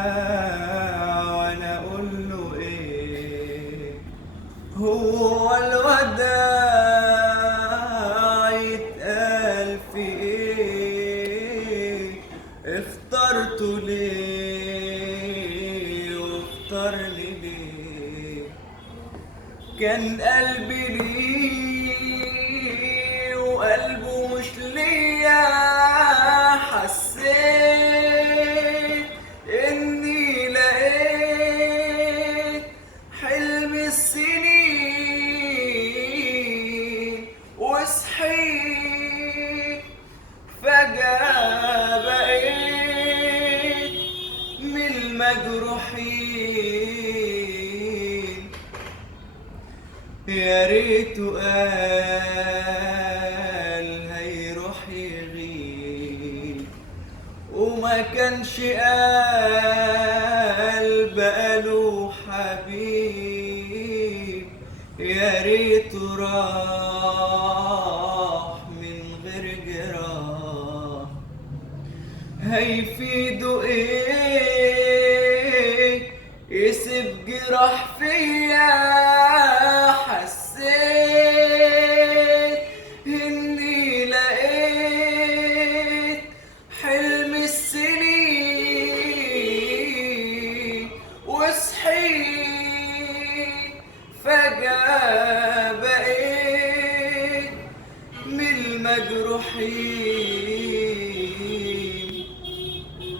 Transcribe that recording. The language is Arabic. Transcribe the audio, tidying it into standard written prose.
الوداع وانا اقول له ايه؟ هو الوداع يتقال في ايه؟ اخترته ليه واختارني ليه؟ كان قلبي ليه وقلبه مش ليا. حسيت اني لقيت حلم السنين وصحيت فجأة بقيت من المجروحين. يا ريته قال هيروح يغيب وما كانش قال بقاله حبيب. يا ريته راح من غير جراح. هيفيده ايه يسيب جراح فيا؟ حسيت اني لقيت حلم السنين وصحيت فجأة بقيت من المجروحين.